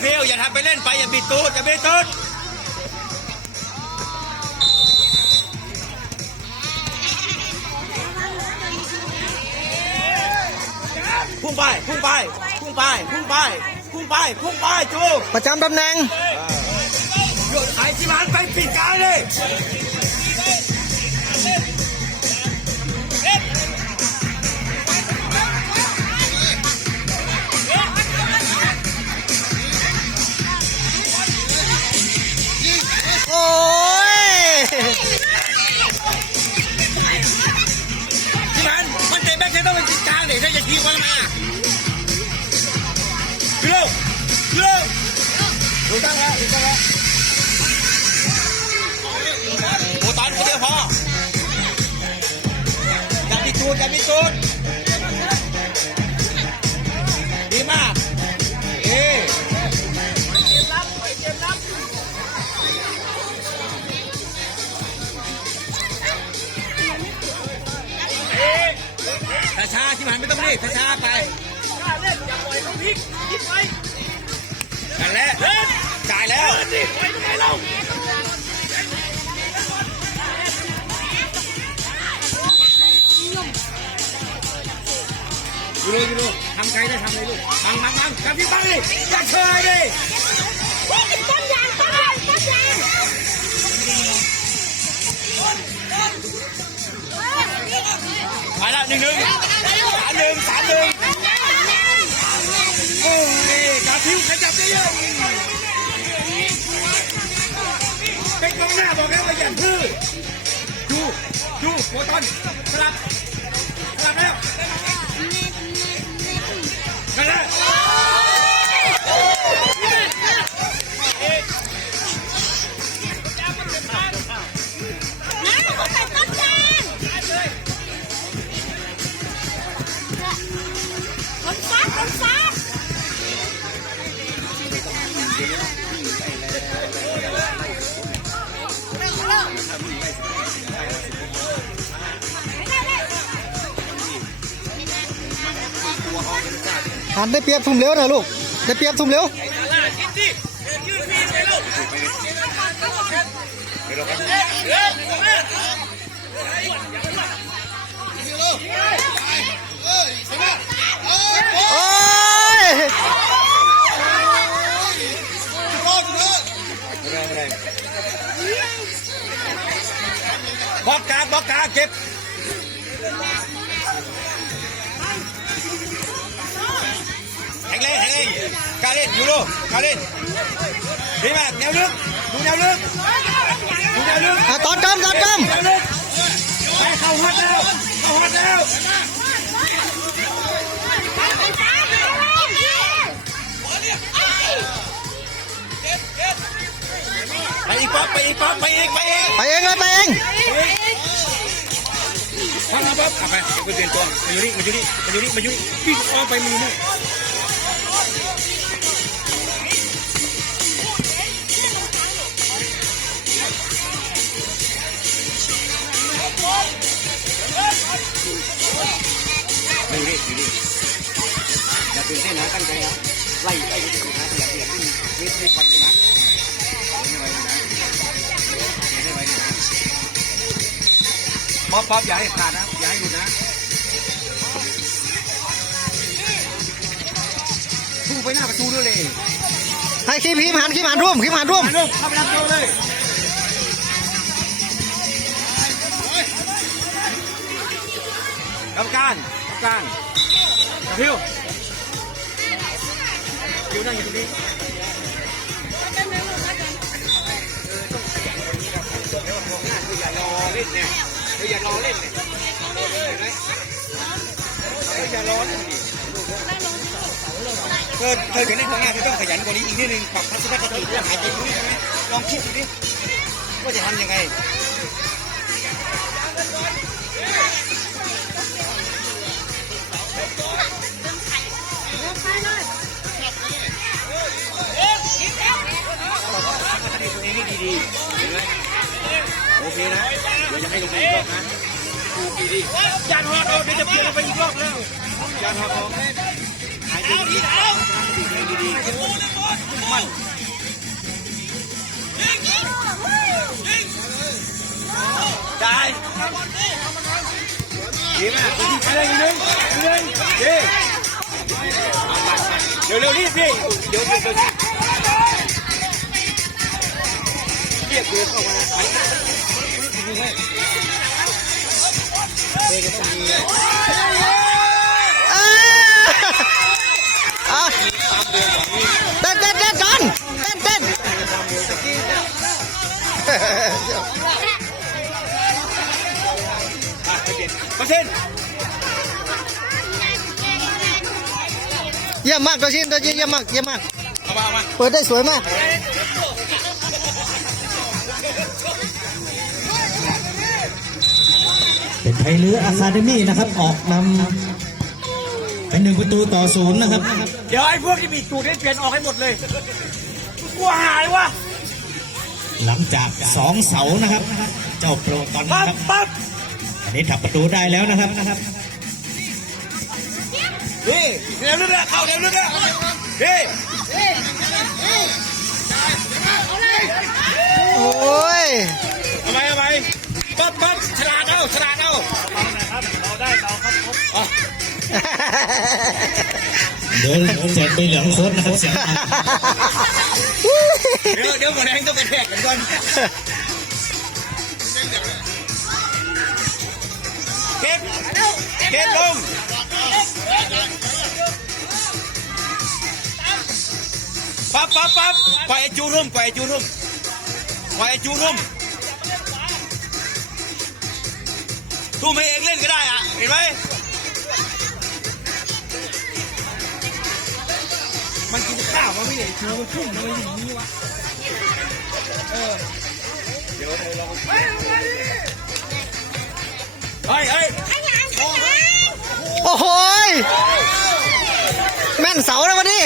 เพลอย่าทำไปเล่นไปอย่าบิดตูดอย่าบิดตูดพุ่งไปพุ่งไปพุ่งไปพุ่งไปพุ่งไปพุ่งไปจูประจำตำแหน่งโยนไอ้ที่มันไปปิดกลางเลย ตูดดีมากเอ๊ช้าๆที่มันไม่ต้องรีบช้าๆไปกล้าเล่นอย่าปล่อยเขาพลิกยิงไปนั่นแหละจ่ายแล้วนี่ไปยังไงเรา ยูโรยูโรทำไกลได้ทำเลยลูกบังบังบังทำที่บังเลยอย่าเชยดิต้นยางต้นยางต้นยางไปแล้วหนึ่งหนึ่งสามหนึ่งสามหนึ่งโอ้ยกาฟิวขยับได้เยอะเป็นกองหน้าบอกแล้วว่าอย่าพื้อดูดูโมตอนสลับสลับแล้ว นั่น หันได้เปรียบทุ่มเร็วนะลูกได้เปรียบทุ่มเร็วโอ้ยบอกกาบอกกาเก็บ แข็งแรงแข็งแรงกล้าเล่นยูโรกล้าเล่นดีมากแนวลึกดูแนวลึกดูแนวลึกอะตอนกำตอนกแนวลึกไปเข้าหัดแล้วเข้าหัดแล้วไปอีกป๊อปไปอีกป๊อปไปอีกไปอีกำไปเองเลยไปเองทำมาป๊อปเอาไปเดี๋ยวกูเปลี่ยนตัวมาอยู่นี่มาอยู่นี่มาอยู่นี่มาอยู่นี่พี่อ้อมไปมือนี่ ป๊อปป๊อปอย่าให้ขาดนะอย่าให้หลุดนะพุ่งไปหน้าประตูด้วยเลยให้ขี้ผีหันขี้หันร่วมขี้หันร่วมมาลูกเข้าไปรับตัวเลยกรรมการกรรมการพิวพิวนั่งอยู่ตรงนี้คืออย่ารอเล่นเนี่ยคืออย่ารอเล่นเนี่ย เห็นไหมคืออย่ารอเล่นดิเธอเธอจะเล่นของงานเธอต้องขยันกว่านี้อีกนิดนึงปรับทัศนคติเรื่องหายใจดูดิใช่ไหมลองคิดดูดิว่าจะทำยังไงดี โอเคนะเดี๋ยวจะให้ลงไปอีกรอบนะดูดีๆยันฮอดออกเดี๋ยวจะเปลี่ยนลงไปอีกรอบแล้วยานหอบออกหายใจาวดีดาวมันได้ดีมากไปเลยอีกนึงอีกนึงดีเดี๋ยวเร็วรีบดิเดี๋ยวเดี๋ยวเดี๋ยวเรียกเดินเข้ามา ไปเด็กต้องมีอ้าอะเต้นเต้นเต้นกันเต้นเต้นเปอร์เซ็นเยี่ยมมากตัวชินตัวชินเยี่ยมมากเยี่ยมมากเอามาเอามาเปิดได้สวยมาก ไทยเรืออะคาเดมี่นะครับออกนำเป็นหนึ่งประตูต่อศูนย์นะครับ เดี๋ยวไอ้พวกที่มีตูดให้เปลี่ยนออกให้หมดเลยกลัวหายวะหลังจากสองเสานะครับ เจ้าโปรตอนนะปั๊บครับปั๊บอันนี้ถับประตูได้แล้วนะครับนี่เร็วเรื่อยๆเข้าเร็วเรื่อยๆนี่โอ้ยทำไมทำไม ปั๊บปั๊บฉลาดเอาฉลาดเอาเราได้เราครับครบอ๋อเดินเจ็บไปเหลืองโค้ดนะครับเสียงดังเดี๋ยวเดี๋ยวหมดแรงต้องกระแทกกันก่อนเก็บเก็บลงปั๊บปั๊บปั๊บปล่อยไอ้จูรุ่มปล่อยไอ้จูรุ่มปล่อยไอ้จูรุ่ม ทุ่มให้เองเล่นก็ได้อะเห็นไหม มันกินข้าวมันไม่ได้จูมันทุ่มทำไมอย่างนี้วะ เออ เดี๋ยวเดี๋ยวลองเฮ้ยเฮ้ยโอ้โหแม่นเสาแล้ววันนี้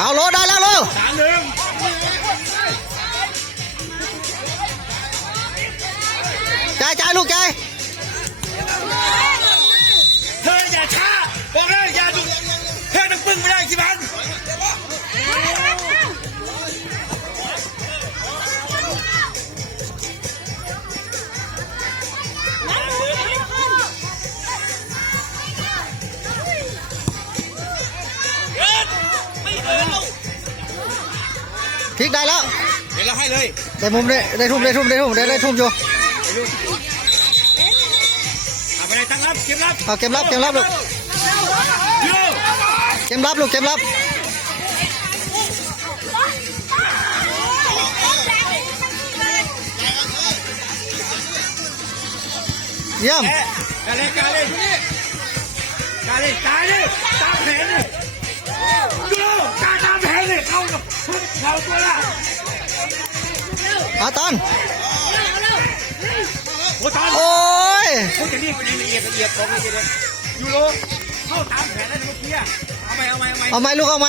เอาโลได้แล้วโลสามหนึ่งจ่ายจ่ายลูกใจ เดี๋ยวเราให้เลยได้มุมได้ได้ทุ่มได้ทุ่มได้ทุ่มได้ได้ทุ่มอยู่เอาไปเลยตั้งรับเก็บรับเอาเกมรับเกมรับลูกโยเกมรับลูกเกมรับเยี่ยมแกการเล่นการเล่นการเล่นตายเลยตามแผนเลยโยตามตามแผนเลยเข้ากับเข้าตัวละ อาตันโอ้ตอนโอ้ยเขาจะเรียกเป็นละเอียดละเอียดของละเอียดเลยยูโรเข้าตามแผนแล้วเมื่อกี้เอาไปเอาไปเอาไปเอาไหมลูกเอาไหม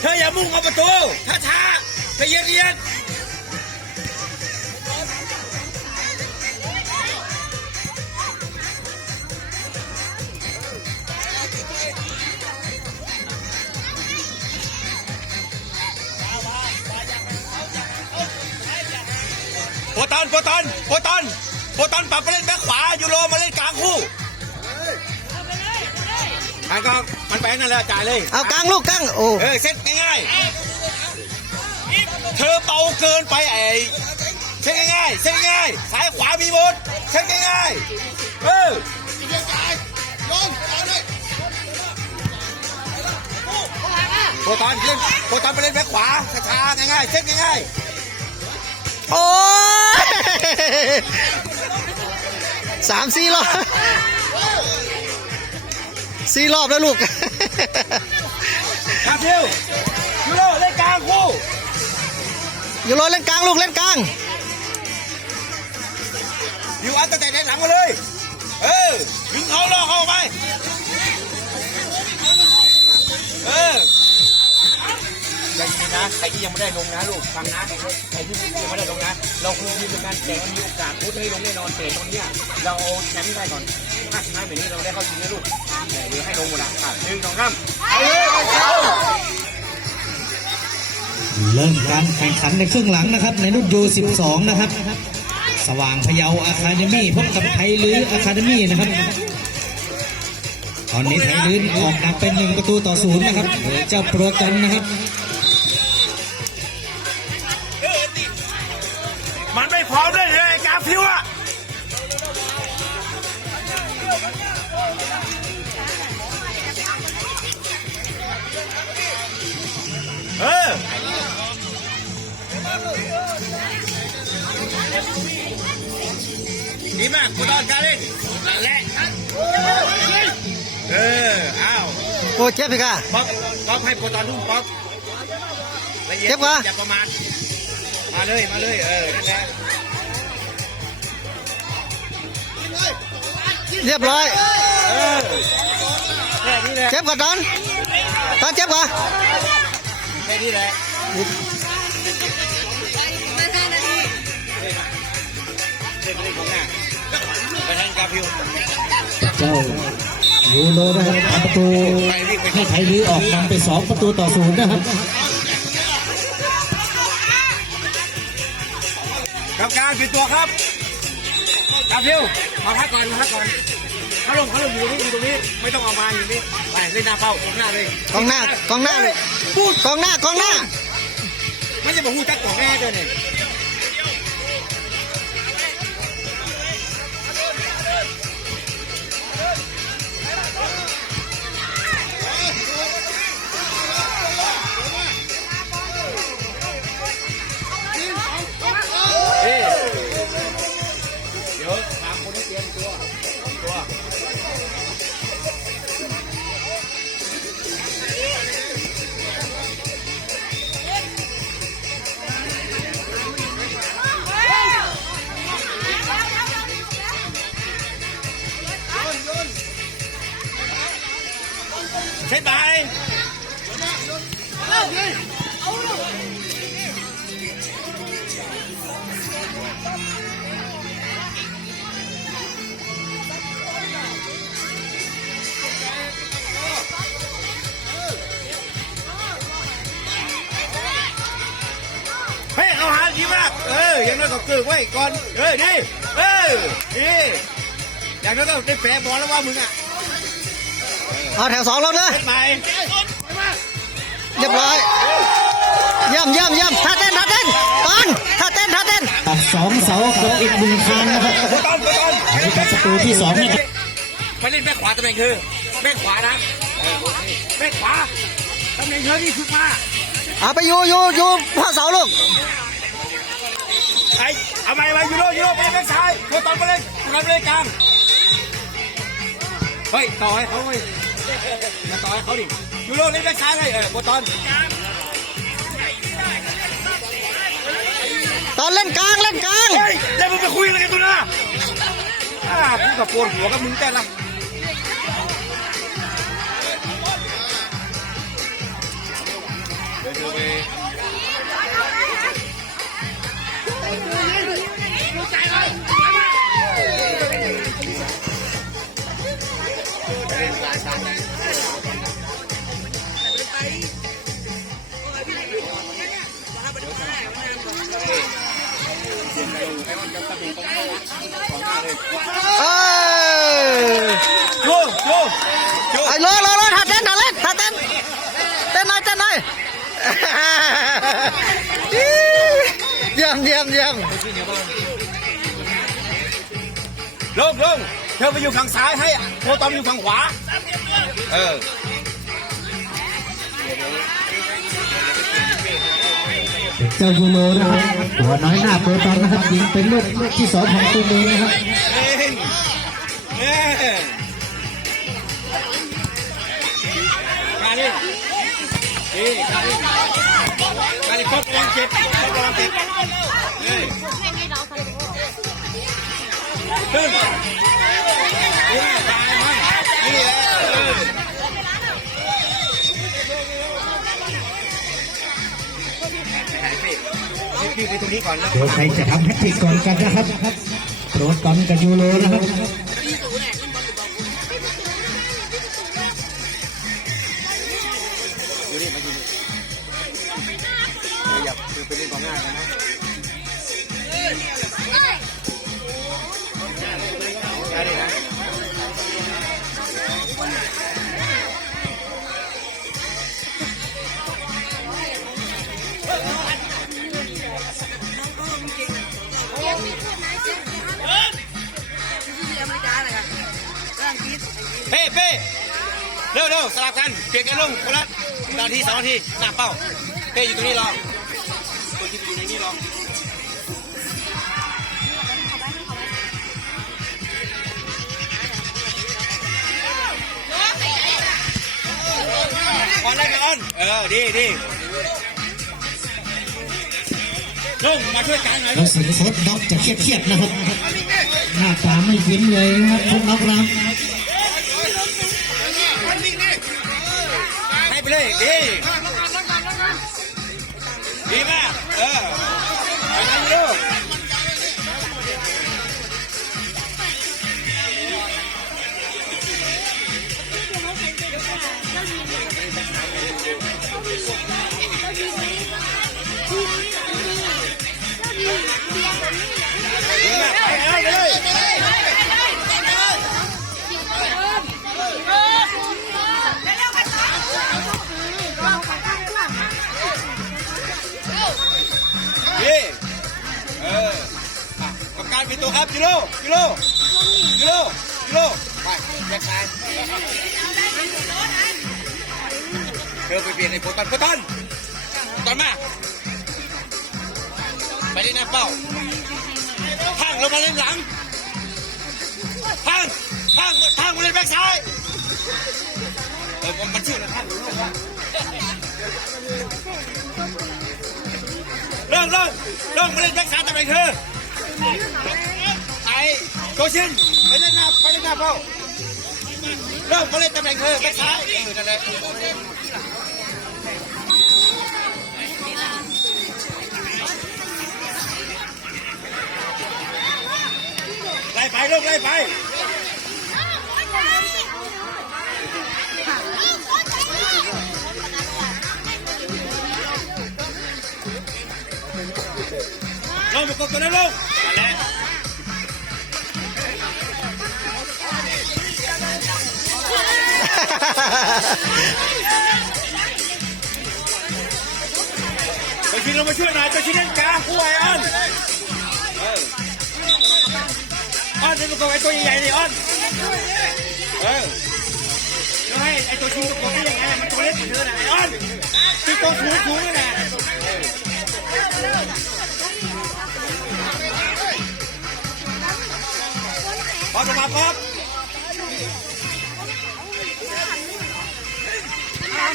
เธออย่ามุ่งเอาประตูช้าช้าๆละเอียดละเอียด โปรตอนโปรตอนโปรตอนโปรตอนปรับไปเล่นแบ็คขวายูโรมาเล่นกลางคู่มันก็มันไปนั่นแหละจ่ายเลยเอากลางลูกกลางโอ้เออเซ็ตง่ายๆเธอเบาเกินไปไอ้เซ็ตง่ายๆเซ็ตง่ายๆซ้ายขวามีหมดเซ็ตง่ายๆเออโปรตอนเล่นโปรตอนไปเล่นแบ็คขวาช้าๆง่ายๆเซ็ตง่าย โอ้ยสามสี่รอบสี่รอบแล้วลูกๆครับทิวยูโรเล่นกลางคู่อยู่รอเล่นกลางลูกเล่นกลางยูวัดตั้งแต่ในหลังมาเลย เออดึงเขาล่อเข้าไป เออ ใจเย็นนะใครที่ยังไม่ได้ลงนะลูกฟังนะใครที่ยังไม่ได้ลงนะ เราคือทีมเดียวกันแต่มันมีโอกาสพุทธให้ลงแน่นอนแต่ตรงเนี้ยเราเอาแชมป์ได้ก่อนถ้าชนะแบบนี้เราได้เข้าชิงนะลูกเดี๋ยวให้ลงหมดละอะหนึ่งสองสามเอาเลยเอาเริ่มการแข่งขันในครึ่งหลังนะครับ ในรุ่นยู12 นะครับ สว่างพะเยาอาคาเดมี่พบกับไทยลื้ออาคาเดมี่นะครับตอนนี้ไทยลื้อออกนำเป็นหนึ่งประตูต่อศูนย์นะครับ เจ้าโปรจันนะครับ ดีมากกูตอนการเล่นนั่นแหละเอออ้าวโอ้เจ็บอีกอะป๊อปป๊อปให้โปรตอนทุ่งป๊อปละอียดเจ็บปะอย่าประมาทมาเลยมาเลยเออนั่นแหละเรียบร้อยเออแค่นี้แหละเจ็บกว่าตอนตอนเจ็บกว่าแค่นี้แหละเล่นเล่นของหน้า เจ้ายูโรนะครับทำประตูให้ไทยลื้อออกนำไปสองประตูต่อศูนย์นะครับกรรมการปิดตัวครับกาฟิวมาพักก่อนมาพักก่อนเขาลงเขาลงอยู่ตรงนี้อยู่ตรงนี้ไม่ต้องเอามาอยู่นี่ไปเล่นหน้าเป้าตรงหน้าเลยกองหน้ากองหน้าเลยพูดกองหน้ากองหน้าไม่ใช่บอกพูดจักของแม่เด้อเนี่ย ใช่ไหมเฮ้ยเอาหาดีมาก เออ อย่างนั้นก็เกิดไว้ก่อน เออดีเออดีอย่างนั้นก็ได้แฝงบอลแล้วว่ามึงอะ เอาแถวสองลงเลยใช่ไหมเรียบร้อยเยี่ยมเยี่ยมเยี่ยมท่าเต้นท่าเต้นตอนท่าเต้นท่าเต้นตัดสองเสากับอีกหนึ่งคานนะครับกูต้อมกูต้อมอันนี้เป็นประตูที่สองนะครับไปเล่นแม่ขวาตำแหน่งคือแม่ขวานะเออโอเคแม่ขวาตำแหน่งเธอนี่คือมาเอาไปอยู่อยู่อยู่พ่อเสาลูกไอ้เอาไม้ไว้ยูโรยูโรไปแม่ซ้ายกูต้อมไปเล่นกูต้อมไปเล่นกลางเฮ้ยต่อให้เขาเว้ย มาต่อให้เขาดิยูโรเล่นแม่ซ้ายเลยเออกูต้อมตอนเล่นกลางเล่นกลางเฮ้ยเดี๋ยวมึงไปคุยอะไรกันตัวน่ะอ่าพูดกับปวดหัวกับมึงแต่ละเดี๋ยวดูไป เอ้ยดูดูดูไอ้รอรอรอท่าเต้นท่าเล่นท่าเต้นเต้นหน่อยเต้นหน่อยเยี่ยมเยี่ยมเยี่ยมลงลงเธอไปอยู่ฝั่งซ้ายให้โคตอมอยู่ฝั่งขวา เออ เจ้ายูโรนะครับตัวน้อยหน้าโปรตอนนะครับยิงเป็นลูกที่สองของตัวเองนะครับเองเอ้ยมาดิดีมาดิมาดิครบระวังเจ็บครบระวังเจ็บเฮ้ยเขึ้นนี่แหละตายมั้งนี่แหละ เออนี่คือไปตรงนี้ก่อนนะ เดี๋ยวใครจะทำแฮตทริกก่อนกันนะครับโรดตอนกับยูโรนะครับ เป้เป้เร็วเร็วสลับกันเปลี่ยนกันลงคนละนาทีสองนาทีหน้าเป้าเป้อยู่ตรงนี้รอตัวที่อยู่ในนี้รอออนไล่กันอนเออดีดีลงมาช่วยกันหน่อยแล้วเสียงโค้ดน็อกจะเครียดๆนะครับหน้าตาไม่ยิ้มเลยนะครับทุกน็อกครับ ไปเลยดีดีมากเออไปกันเร็ว กรรมการเป็นตัวครับกิโลกิโลกิโลกิโลไปแยกซ้ายเธอไปเปลี่ยนไอ้โปตันโปตันโปตอนมาไปเล่นหน้าเป้าพังลงมาเล่นหลังพังพังพังมาเล่นแบ็คซ้ายเออมันชื่ออะไรพังเริ่มเริ่มเริ่มมาเล่นแบ็คซ้ายตำแหน่งเธอ ไอ้โกชินไปเล่นหน้าไปเล่นหน้าเป้าเริ่มมาเล่นตำแหน่งเธอแบ็คซ้ายเออนั่นแหละไล่ไปลูกไล่ไปลงมากดตัวนั้นลง ไปชินลงมาช่วยหน่อยไปชินเล่นกลางคู่ไอ้อ้อนอออ้อนเป็นตัวไอ้ตัวใหญ่ๆนี่อ้อนเออแล้วให้ไอ้ตัวชินตัวนี้ยังไงมันตัวเล็กกว่าเธอน่ะไอ้อ้อนที่ตัวสูงสูงนี่แหละพร้อมจะมาพร้อม ไ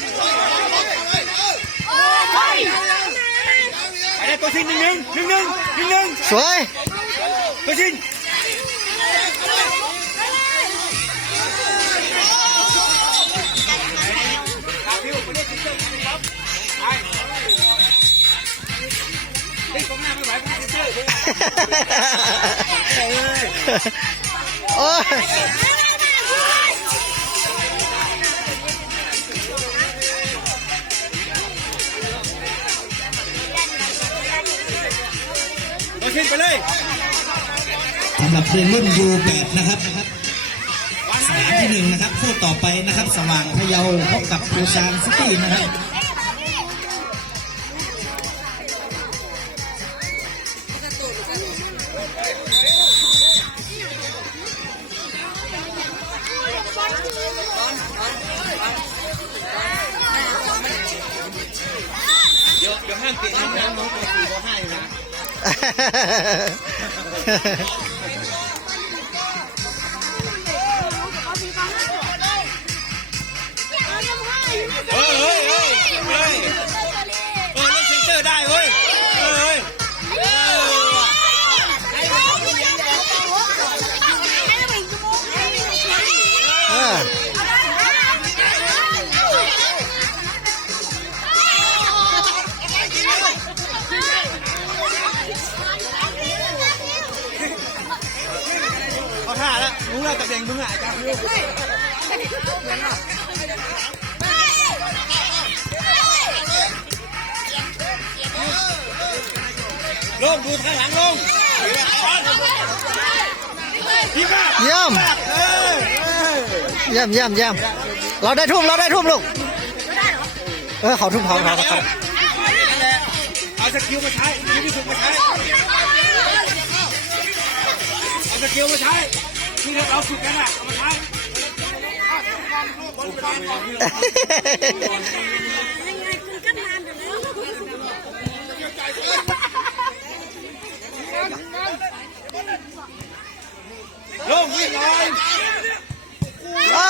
ปเลยตัวชิงหนึ่งหนึ่ น้าไม่ไหวไม่ได้เจอเลยโอ้ยตัวชิงไปเลยสำหรับเพื่อนรุ่น U8 นะครับสนามที่หนึ่งนะครับคู่ต่อไปนะครับ สว่างพะเยาพบกับปูซานซิตี้นะครับ ลงดูข้างหลังลงพี่บ้าเยี่ยมเออเออเยี่ยมเยี่ยมเยี่ยมเราได้ทุ่มเราได้ทุ่มลูกเออเขาทุ่มเขาเขาเขานั่นแหละเอาสกิลมาใช้สกิลที่สุดมาใช้เอาสกิลมาใช้ที่ เราฝึกกันอะเอามาใช้ยังไงคุณก็นานอยู่แล้วลงวิ่งหน่อยอ้า